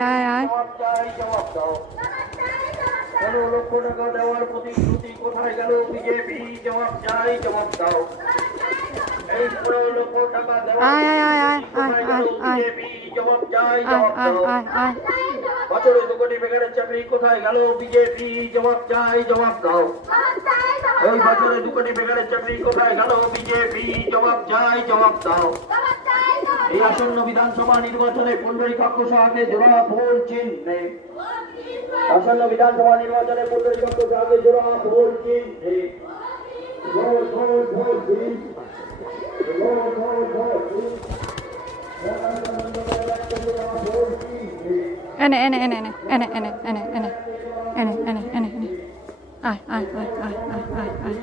আয় আয় জবাব চাই, জবাব দাও। ১৫ লক্ষ টাকা দেওয়ার প্রতিশ্রুতি কোথায় গেল বিজেপি? জবাব চাই, জবাব দাও। এই ১৫ লক্ষ টাকা দেওয়ার আয় আয় আয় আয় প্রতিশ্রুতি কোথায় গেল আয় বিজেপি? জবাব চাই, আয় জবাব আয় দাও। আয় আয় বছরে ২ কোটি বেকারের চাকরি কোথায় গেল বিজেপি? জবাব চাই, জবাব দাও। এই বছরে ২ কোটি বেকারের চাকরি কোথায় গেল বিজেপি? জবাব চাই, জবাব দাও। এই আসন্ন বিধানসভা নির্বাচনে পুণ্ডরীকাক্ষ সাহাকে জোড়া ভোট চিহ্নে, আসন্ন বিধানসভা নির্বাচনে পুণ্ডরীকাক্ষ সাহাকে জোড়া ভোট চিহ্নে ভোট ভোট ভোট দিন, ভোট ভোট ভোট দিন। ভোট চিহ্নে এনে আয় আয় আয় আয় আয় আয় আয়